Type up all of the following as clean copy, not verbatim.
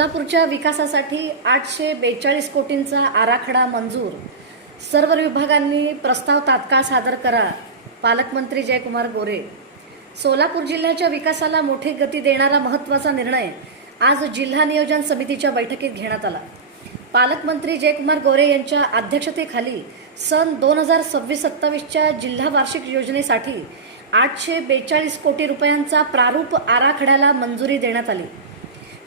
सोलापूरच्या विकासासाठी 842 कोटींचा आराखडा मंजूर। सर्व विभागांनी प्रस्ताव तात्काळ सादर करा। पालकमंत्री जयकुमार गोरे। सोलापूर जिल्ह्याच्या विकासाला मोठी गती देणारा महत्त्वाचा निर्णय आज जिल्हा नियोजन समितीच्या बैठकीत घेण्यात आला। पालकमंत्री जयकुमार गोरे यांच्या अध्यक्षतेखाली सन 2026-27च्या जिल्हा वार्षिक योजनेसाठी 842 कोटी रुपयांचा प्रारूप आराखड्याला मंजुरी देण्यात आली।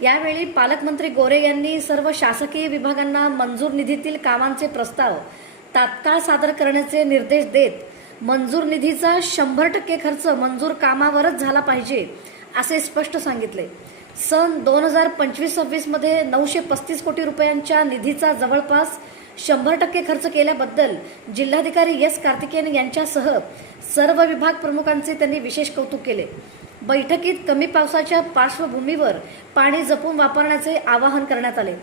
यावेळी पालकमंत्री गोरे यांनी सर्व शासकीय विभागांना मंजूर निधीतील कामांचे प्रस्ताव तात्काळ सादर करण्याचे निर्देश देत मंजूर निधीचा 100% खर्च मंजूर कामावरच झाला पाहिजे असे स्पष्ट सांगितले। सन 2025-26 मध्ये 935 कोटी रुपयांच्या निधीचा जवळपास 100% खर्च केल्याबद्दल जिल्हाधिकारी एस कार्तिकेयन यांच्यासह सर्व विभाग प्रमुखांचे त्यांनी विशेष कौतुक केले। बैठकीत कमी पावसाच्या पार्श्वभूमीवर पाणी जपून वापरण्याचे आवाहन करण्यात आले।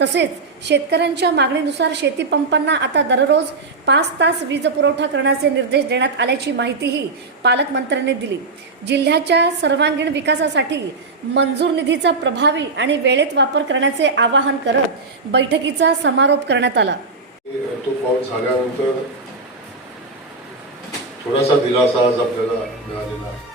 तसेच शेतकऱ्यांच्या मागणीनुसार शेती पंपांना आता दररोज 5 तास वीज पुरवठा करण्याचे निर्देश देण्यात आल्याची माहितीही पालकमंत्र्यांनी दिली। जिल्ह्याच्या सर्वांगीण विकासासाठी मंजूर निधीचा प्रभावी आणि वेळेत वापर करण्याचे आवाहन करत बैठकीचा समारोप करण्यात आला। तो पाऊस झाल्यानंतर थोडासा दिलासा आज आपल्याला मिळालेला आहे।